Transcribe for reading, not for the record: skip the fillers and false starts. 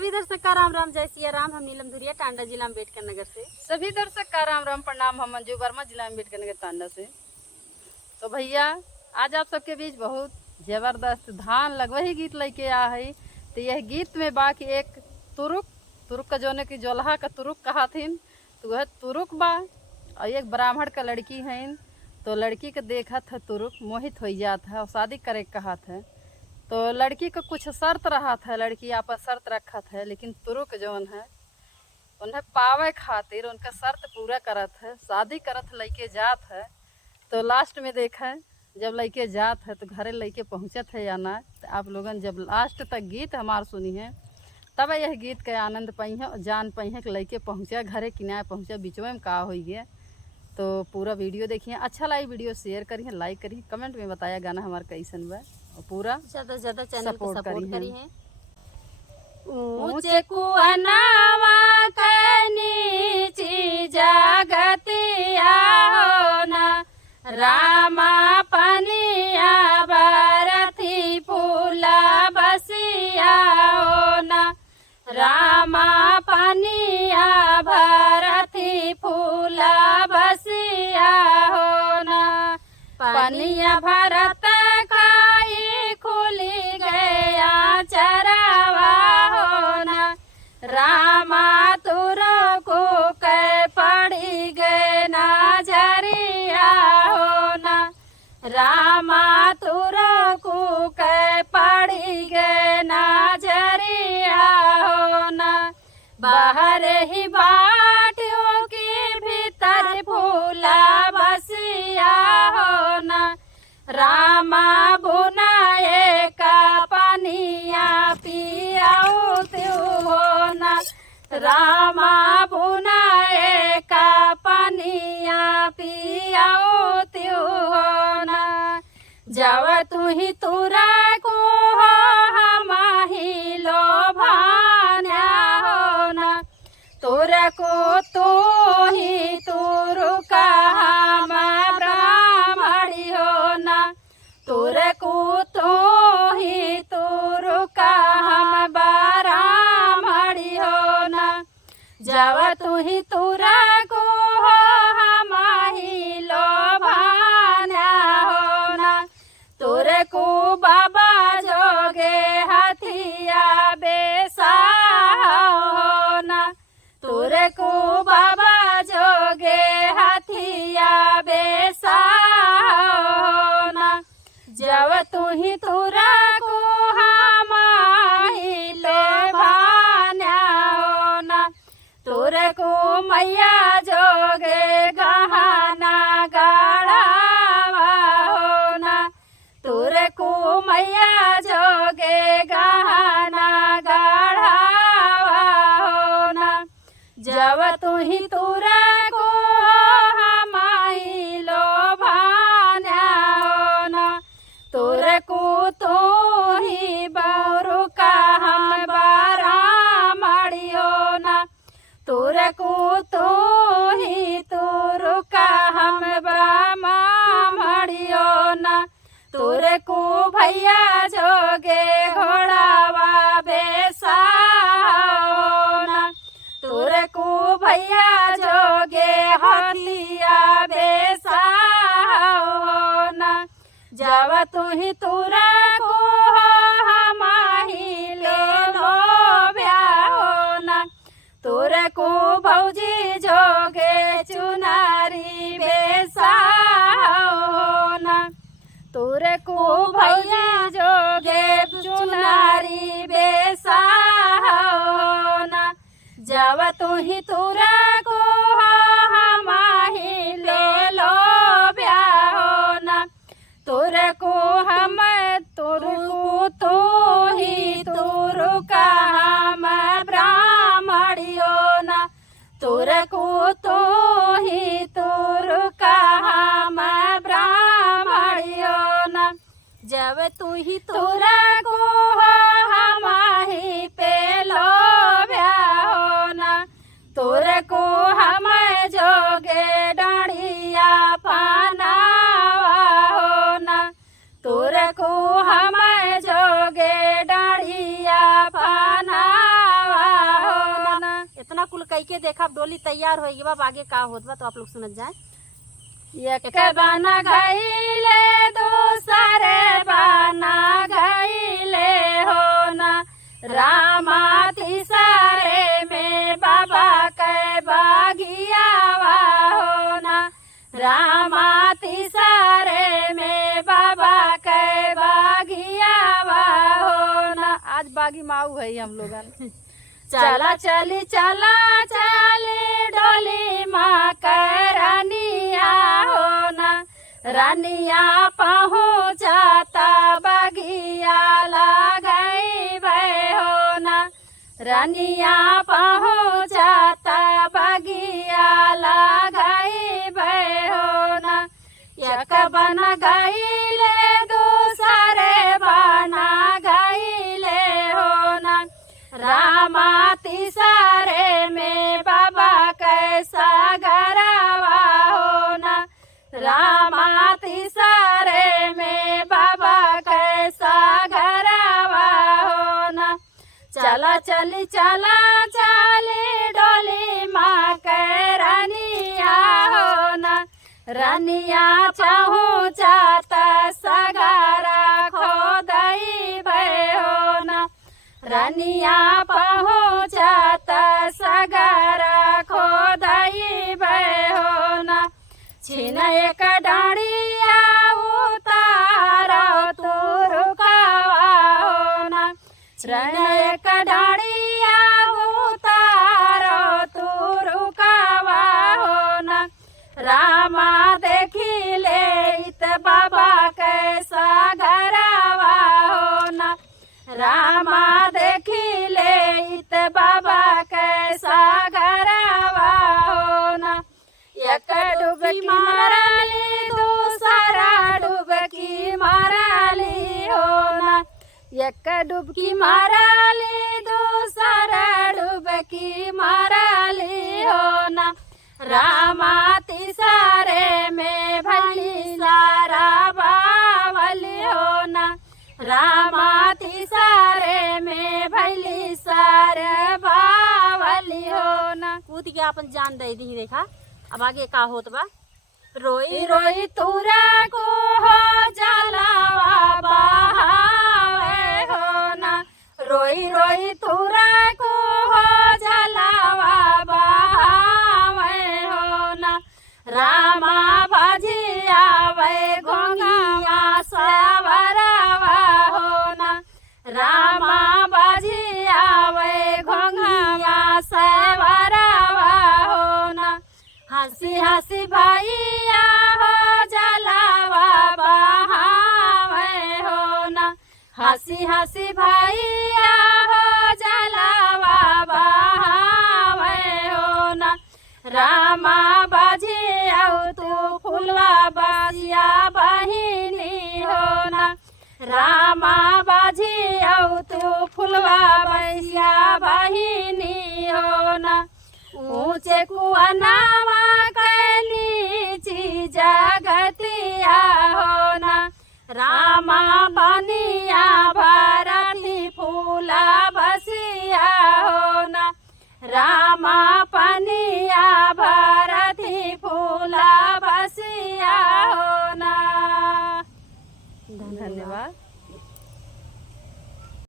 सभी दर्शक का राम राम, जय सिया राम। हम नीलम धुरिया, टांडा जिला अम्बेडकर नगर से। सभी दर्शक का राम राम, प्रणाम। हम मंजू वर्मा, जिला अम्बेडकर नगर टांडा से। तो भैया आज आप सबके बीच बहुत जबरदस्त धान लगवही गीत लेके आ है। तो यह गीत में बाकी एक तुरुक का जोने की जोल्हा का तुरुक कहा थीन, तो वह तुरुक बा। और एक ब्राह्मण का लड़की है, तो लड़की का देखा था तुरुक मोहित हो जात है और शादी करे कहा था। तो लड़की को कुछ शर्त रहा था, लड़की आपस शर्त रखा था, लेकिन तुरुक जौन है उन्हें पावे खातिर उनका शर्त पूरा करत है, शादी करत लइके जात है। तो लास्ट में देखा है जब लइके जात है तो घरे लइके पहुँचत है या ना। तो आप लोगन जब लास्ट तक गीत हमार सुनी है तब यह गीत के आनंद पाई है और जान पाई है कि लइके पहुँचा घरे किनारे पहुँचा बीचवे में का हो गया। तो पूरा वीडियो देखिए, अच्छा लगी वीडियो शेयर करिए, लाइक करिए, कमेंट में बताया गाना हमारा कैसन बा और पूरा ज़्यादा से ज़्यादा चैनल को सपोर्ट करिए। ऊंचे कुआनावा नीची जगतिया हो ना, रामा पनिया बरथी फूला बसिया हो ना, रामा पनिया भरथी फूला बसिया हो ना। पनिया भरत खाई खुली गया चरावा हो ना, रामा तुरो को कै पड़ी गए नजरिया हो ना, रामा तुरो को कै पड़ी गए नजरिया हो ना। बाहर ही बाटियों के भीतर फूला बसिया हो ना, रामा बुनाए का पनिया पियाऊ त्यू हो ना, रामा बुनाए का पनिया पियाऊ त्यू हो ना। जब तू ही तुरा को हो हमाही लोभान्या हो ना, तुर को तो ही तुरु का हम ब्राह्मणी हो ना, तुर को तो ही तुरु का हम ब्राह्मणी हो ना। जब तू ही तुरा को हो हमाही लोभान्या हो ना, तुर को बाबा जोगे हथिया बेसा हो ना, तुर को बाबा जोगे हथिया बेसा हो ना। जब तू ही तुरा को हमाही लोभान्या हो ना, तुर को मैया जोगे गहना गढ़ावा हो ना, तुर को मैया जोगे गहना गढ़ावा हो ना। जब तू ही तुरा को हमाही लोभान्या हो ना, तुर को तो ही बौरु का हम ब्राह्मणी हो ना, तुर को तो ही तुरु का हम ब्राह्मणी हो ना। तुर को भैया जोगे घोड़ावा बेसा हो ना, तुर को भैया जोगे हथिया बेसा हो ना। जब तू ही तुरा को हमाही ले लो ब्याह हो ना, तुर को भौजी जोगे चुनारी बेसा हो ना, तुर को भैया जोगे चुनारी बेसा हो ना। जब तू ही तुरा को हमाही ले लो ब्याह हो ना, तुर को हम तुर को तो ही तुरु का हम ब्राह्मणी हो ना, तुर को तो ही तुरु का हम ब्राह्मणी हो ना। जब तू ही तुरा को हमाही पे लो ब्याह हो ना, तुर को हम जोगे डाढ़िया पानावा हो ना, तुर को हम जोगे डाढ़िया पानावा लइके देखा डोली तैयार हो गई बा, आगे का होत बा तो आप लोग सुनत जाए। एक बाना गईले दूसरे बाना गईले हो ना, रामा तीसरे में बाबा के बागियावा हो ना, रामा तीसरे में बाबा के बागियावा हो ना। आज बागी माऊ है हम लोगन। चला चली चला चली डोली माँ के रानिया हो ना, रानिया पहुँचाता बगिया लगई भय हो ना, रानिया पहुँचाता बगिया लगई भय हो ना। एक बन गईले दूसरे बना गईले हो ना, रामा तीसरे में बाबा कैसा गरावा हो ना, रामा तीसरे में बाबा कैसा गरावा हो ना। चला चली चला चली डोली माँ के रानिया हो ना, रानिया चाहूँ चाहता सगारा खोदई भय हो ना, रानिया पहुँचाता सगारा खोदई भय हो ना। छिन एक डाँडिया उतारो तू रुकावा हो ना, छिन एक डाँडिया उतारो तू रुकावा हो ना, रामा देखी ले इत बाबा कैसा गरावा हो ना, रामा देखी ले इत बाबा कैसा गरावा हो ना। एक डुबकी माराली दूसरा डुबकी माराली हो ना, एक डुबकी माराली दूसरा डुबकी माराली हो ना, रामा तीसरे में भली सारा बावली हो ना, रामा तीसरे में भली सारे बावली हो ना। कूद के अपन जान दे दी देखा। अब आगे का होत बा। रोई रोई तुरा को हो जलावा बहावे हो ना, रोई रोई तुरा को हो जलावा बहावे हो ना, रामा भजिया वे घोंगिया सवरवा हो ना, रामा भजिया वे घोंगिया सवरवा हो ना। हंसी हंसी भैया हो जलावा बहावे हो ना, हंसी हंसी भैया हो जलावा बहावे हो ना, रामा बजिया तू फुलवा बजिया बहिनी हो ना, रामा बजिया तू फुलवा बजिया बहिनी हो ना। ऊंचे कुआनावा नीची जगतिया हो ना, रामा बनिया भरती फूला बसिया हो ना, रामा पनिया भरती फूला बसिया हो ना। धन्यवाद।